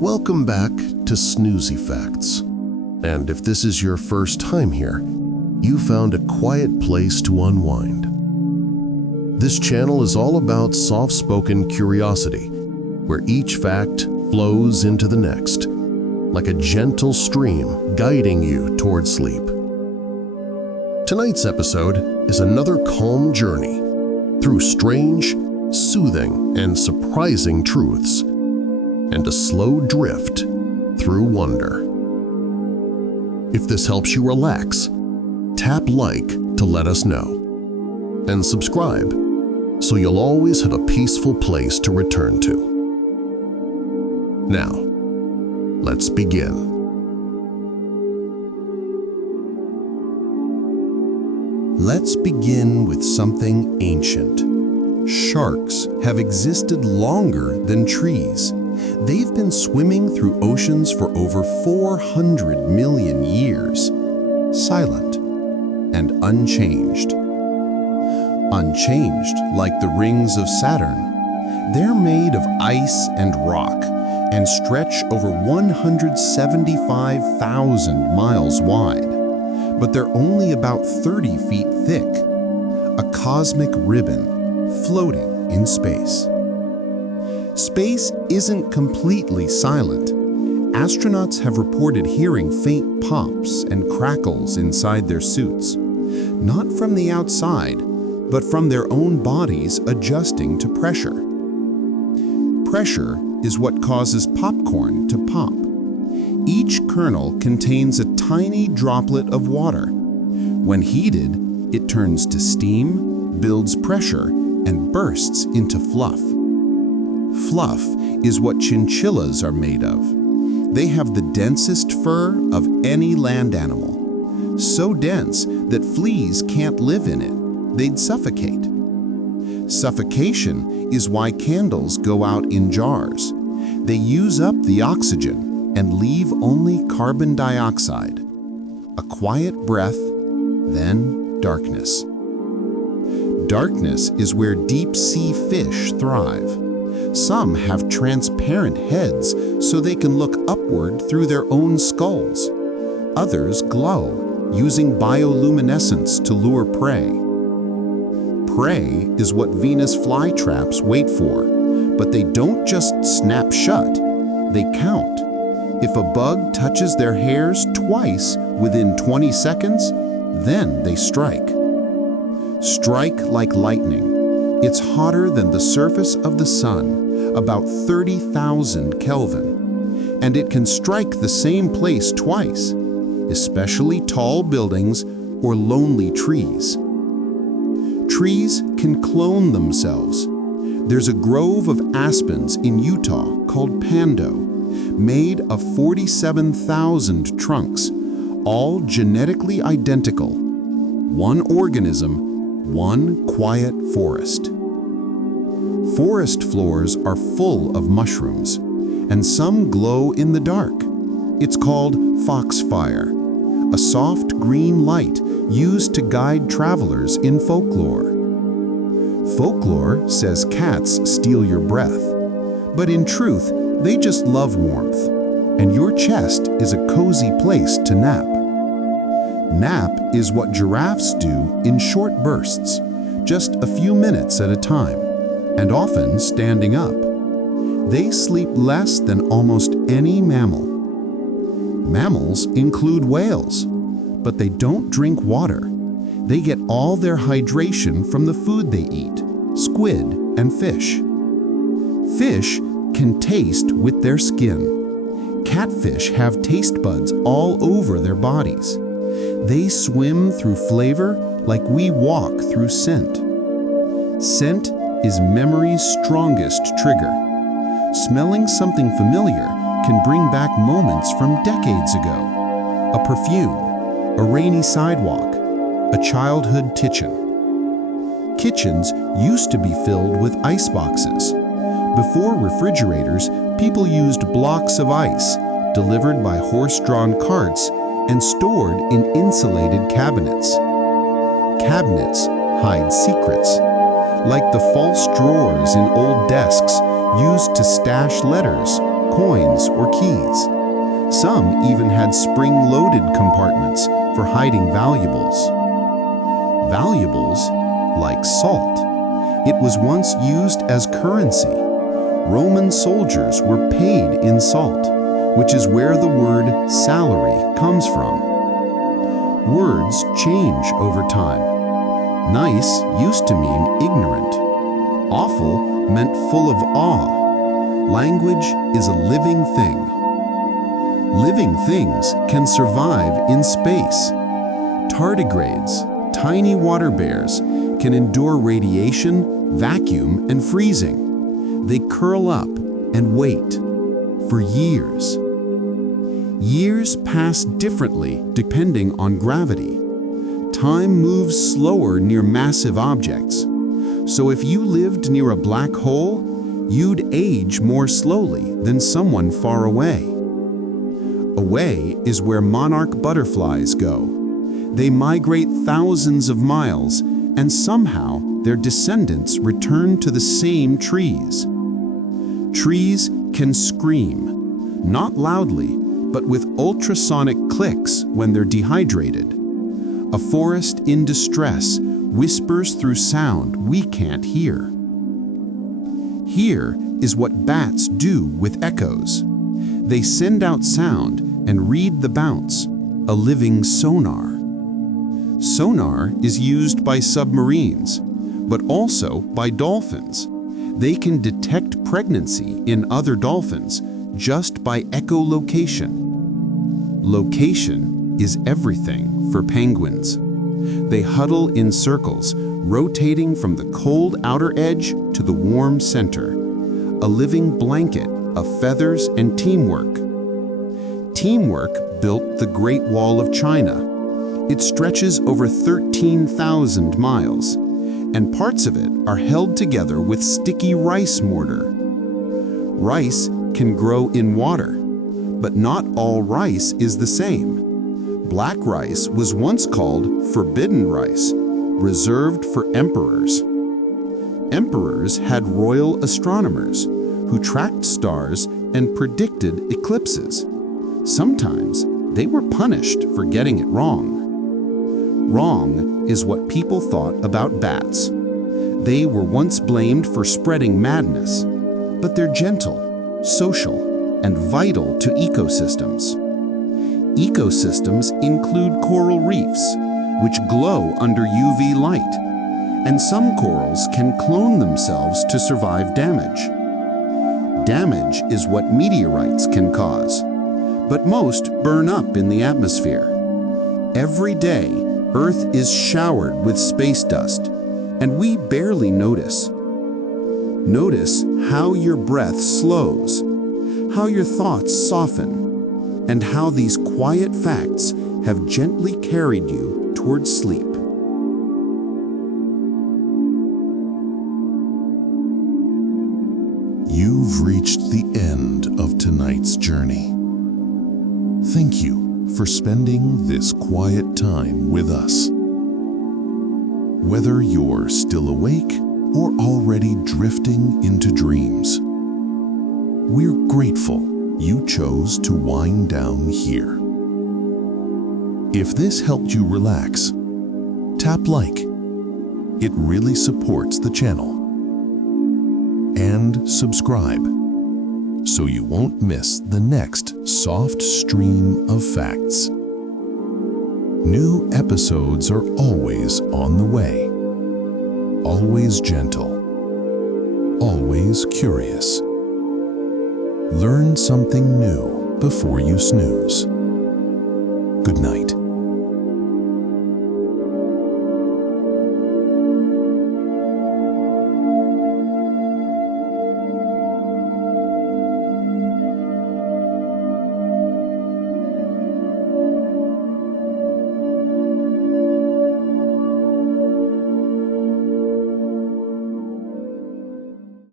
Welcome back to Snoozy Facts. And if this is your first time here, you found a quiet place to unwind. This channel is all about soft-spoken curiosity, where each fact flows into the next, like a gentle stream guiding you toward sleep. Tonight's episode is another calm journey through strange, soothing, and surprising truths, and a slow drift through wonder. If this helps you relax, tap like to let us know, and subscribe so you'll always have a peaceful place to return to. Now, let's begin. Let's begin with something ancient. Sharks have existed longer than trees. They've been swimming through oceans for over 400 million years, silent and unchanged. Unchanged like the rings of Saturn, they're made of ice and rock and stretch over 175,000 miles wide, but they're only about 30 feet thick, a cosmic ribbon floating in space. Space isn't completely silent. Astronauts have reported hearing faint pops and crackles inside their suits, not from the outside, but from their own bodies adjusting to pressure. Pressure is what causes popcorn to pop. Each kernel contains a tiny droplet of water. When heated, it turns to steam, builds pressure, and bursts into fluff. Fluff is what chinchillas are made of. They have the densest fur of any land animal, so dense that fleas can't live in it. They'd suffocate. Suffocation is why candles go out in jars. They use up the oxygen and leave only carbon dioxide. A quiet breath, then darkness. Darkness is where deep-sea fish thrive. Some have transparent heads so they can look upward through their own skulls. Others glow, using bioluminescence to lure prey. Prey is what Venus flytraps wait for, but they don't just snap shut, they count. If a bug touches their hairs twice within 20 seconds, then they strike. Strike like lightning. It's hotter than the surface of the sun, about 30,000 Kelvin, and it can strike the same place twice, especially tall buildings or lonely trees. Trees can clone themselves. There's a grove of aspens in Utah called Pando, made of 47,000 trunks, all genetically identical. One organism, one quiet forest. Forest floors are full of mushrooms, and some glow in the dark. It's called foxfire, a soft green light used to guide travelers in folklore. Folklore says cats steal your breath, but in truth, they just love warmth, and your chest is a cozy place to nap. Nap is what giraffes do in short bursts, just a few minutes at a time, and often standing up. They sleep less than almost any mammal. Mammals include whales, but they don't drink water. They get all their hydration from the food they eat, squid and fish. Fish can taste with their skin. Catfish have taste buds all over their bodies. They swim through flavor like we walk through scent. Scent is memory's strongest trigger. Smelling something familiar can bring back moments from decades ago. A perfume, a rainy sidewalk, a childhood kitchen. Kitchens used to be filled with ice boxes. Before refrigerators, people used blocks of ice, delivered by horse-drawn carts, and stored in insulated cabinets. Cabinets hide secrets, like the false drawers in old desks used to stash letters, coins or keys. Some even had spring-loaded compartments for hiding valuables. Valuables, like salt. It was once used as currency. Roman soldiers were paid in salt, which is where the word salary comes from. Words change over time. Nice used to mean ignorant. Awful meant full of awe. Language is a living thing. Living things can survive in space. Tardigrades, tiny water bears, can endure radiation, vacuum, and freezing. They curl up and wait for years. Years pass differently depending on gravity. Time moves slower near massive objects. So if you lived near a black hole, you'd age more slowly than someone far away. Away is where monarch butterflies go. They migrate thousands of miles, and somehow their descendants return to the same trees. Trees can scream, not loudly, but with ultrasonic clicks when they're dehydrated. A forest in distress whispers through sound we can't hear. Here is what bats do with echoes. They send out sound and read the bounce, a living sonar. Sonar is used by submarines, but also by dolphins. They can detect pregnancy in other dolphins just by echolocation. Location is everything for penguins. They huddle in circles, rotating from the cold outer edge to the warm center, a living blanket of feathers and teamwork. Teamwork built the Great Wall of China. It stretches over 13,000 miles, and parts of it are held together with sticky rice mortar. Rice can grow in water, but not all rice is the same. Black rice was once called forbidden rice, reserved for emperors. Emperors had royal astronomers who tracked stars and predicted eclipses. Sometimes they were punished for getting it wrong. Wrong is what people thought about bats. They were once blamed for spreading madness, but they're gentle, social, and vital to ecosystems. Ecosystems include coral reefs, which glow under UV light, and some corals can clone themselves to survive damage. Damage is what meteorites can cause, but most burn up in the atmosphere. Every day, Earth is showered with space dust, and we barely notice. Notice how your breath slows, how your thoughts soften, and how these quiet facts have gently carried you towards sleep. You've reached the end of tonight's journey. Thank you for spending this quiet time with us. Whether you're still awake or already drifting into dreams, we're grateful you chose to wind down here. If this helped you relax, tap like. It really supports the channel. And subscribe so you won't miss the next soft stream of facts. New episodes are always on the way. Always gentle. Always curious. Learn something new before you snooze. Good night.